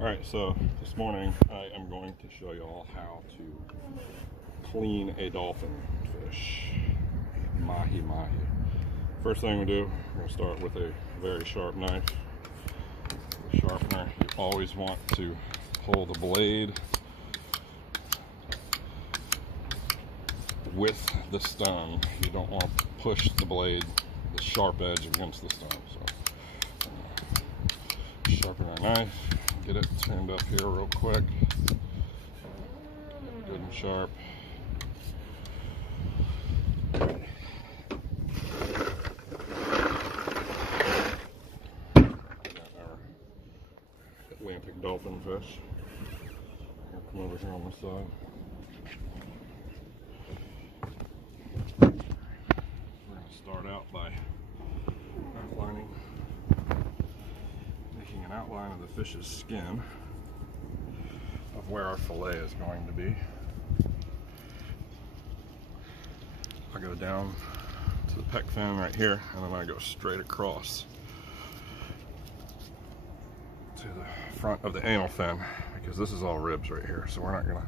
Alright, so this morning I am going to show you all how to clean a dolphin fish, Mahi Mahi. First thing we do, we're going to start with a very sharp knife. The sharpener, you always want to pull the blade with the stone. You don't want to push the blade, the sharp edge against the stone. So sharpen our knife, get it turned up here real quick, good and sharp. Atlantic dolphin fish. I'll come over here on this side. We're going to start out by outlining, making an outline of the fish's skin of where our fillet is going to be. I go down to the pec fin right here, and then I go straight across to the front of the anal fin, because this is all ribs right here, so we're not gonna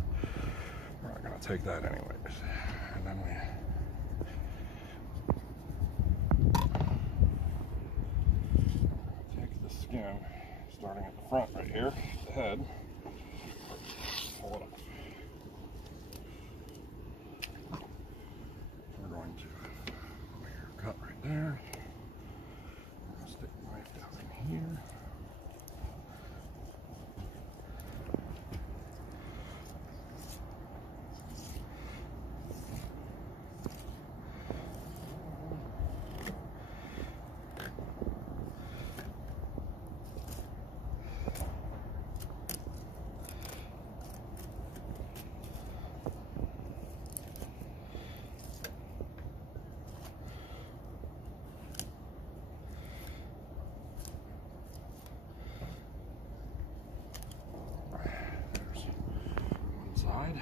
take that anyways. And then we take the skin, starting at the front right here, the head, pull it off. We're going to make our cut right there. I'm gonna stick the knife down in here. Side.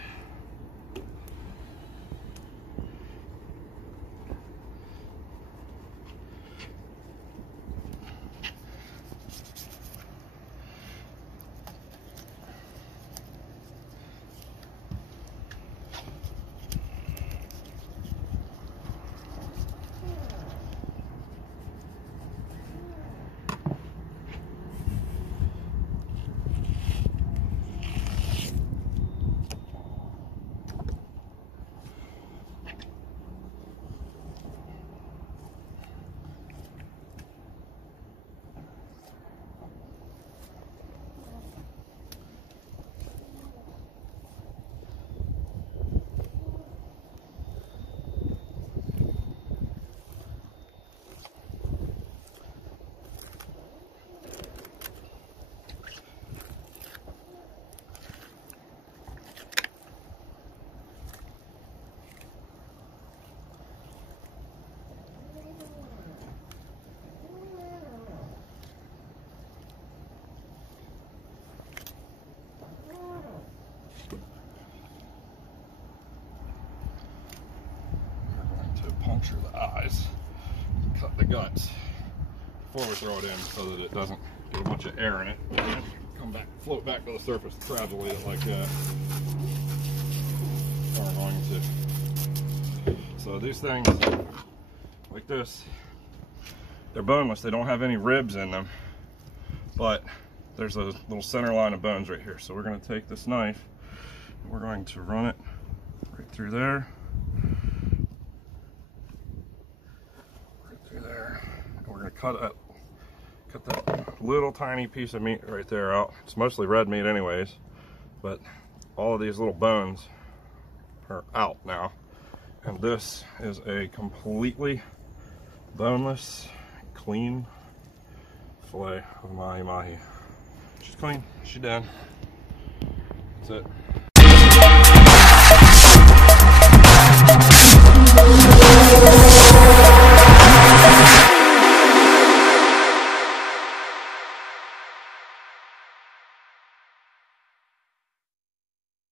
Puncture the eyes, cut the guts before we throw it in, so that it doesn't get a bunch of air in it and come back, float back to the surface. Try to leave it like that. We're going to. So these things, like this, they're boneless. They don't have any ribs in them, but there's a little center line of bones right here. So we're going to take this knife and we're going to run it right through there. Cut that little tiny piece of meat right there out. It's mostly red meat anyways, but all of these little bones are out now. And this is a completely boneless, clean fillet of Mahi Mahi. She's clean, she's done. That's it.